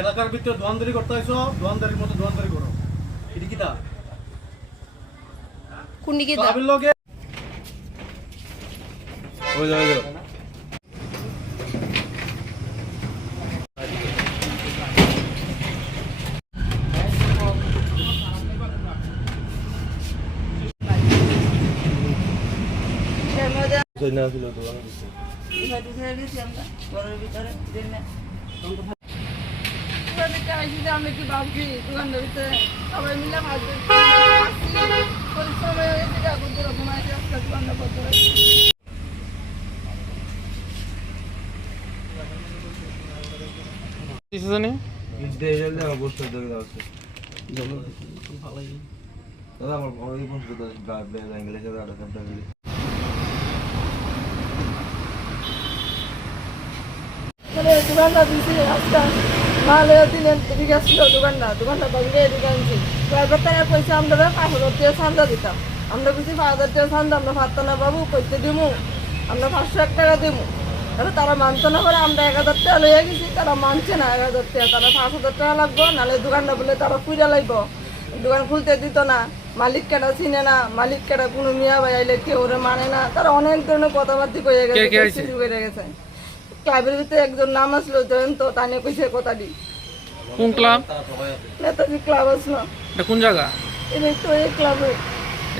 এলাকার ভিতরে দোয়ানদারি করতে হইছো, দোয়ানদারির মতো দোয়ানদারি করো। এটি কিটা কোন দিকে দা আবির লগে ওই যাও যাও কই না ছিল দোয়ান দিছে ভিতরে গেছি আমরা ঘরের ভিতরে দেন আমরা কি ভাবছি দোকানের ভিতরে সবাই মিলে মাছ পরিশ্রম হয়ে গেছে এখন তো রকম আছে আজকে দোকানটা করতে জানি অবস্থা দেখে আছে দাদা আমার বড়ই বন্ধু ইংলিশে দাদা কমটা গেলে দোকানটা দিয়েছি আজকে ভালো দিলেন এদিকে আসছিল দোকানটা বাগিয়ে এদিকে আনছি প্রাইভেট টাকা পয়সা আমরা 5,000 টাকা চাঁদা দিতাম আমরা কিছু 5,000 টাকা চাঁদা আমরা পারতাম না বাবু করতে দিমু আমরা 501 টাকা দিমু তাহলে তারা মানতো না করে আমরা 1,000 টাকা লইয়া গেছি তারা মানছে না 1,000 টাকা তারা 5,000 টাকা লাগবো নাহলে দোকানটা বলে তারা পুইরা লাগবো দোকান খুলতে দিত না মালিক কেটা চিনে না মালিক কেটা কোনো মিয়া ভাই আইলে কেউ ওরা মানে না তারা অনেক ধরনের কথাবার্তি কয়ে গেছে শুরু করে গেছে ক্লাবের ভিতরে একজন নাম আসলো জয়ন্ত তো তানে কইছে কথা দি কোন ক্লাব নেতাজি ক্লাব আসলো এটা কোন জায়গা এই তো এই ক্লাবে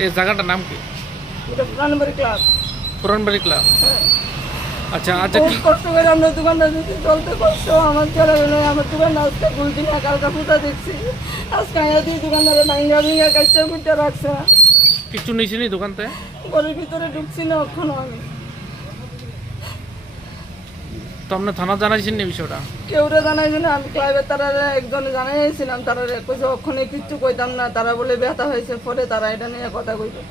এই জায়গাটার নাম কি এটা পুরানবাড়ি ক্লাব পুরানবাড়ি ক্লাব আচ্ছা আচ্ছা কি কষ্ট করে আমরা দোকানটা দিতে চলতে কষ্ট আমার চলে গেল আমার দোকানটা আজকে দুদিন একালকা ফুটা দেখছি আজকে আয়া দিয়ে দোকানদারে ভাঙ্গা কাজটা ফুটে রাখছে না কিছু নিয়েছি নি দোকানতে ঘরের ভিতরে ঢুকছি না এখনো আমি তো আপনার থানা জানাইছেন নি বিষয়টা কেউরে জানাইছে না আমি ক্লাবের তারা একজনে জানাইছিলাম তারা কইছে ওখানে কিচ্ছু কইতাম না তারা বলে ব্যথা হয়েছে পরে তারা এটা নিয়ে কথা কইবে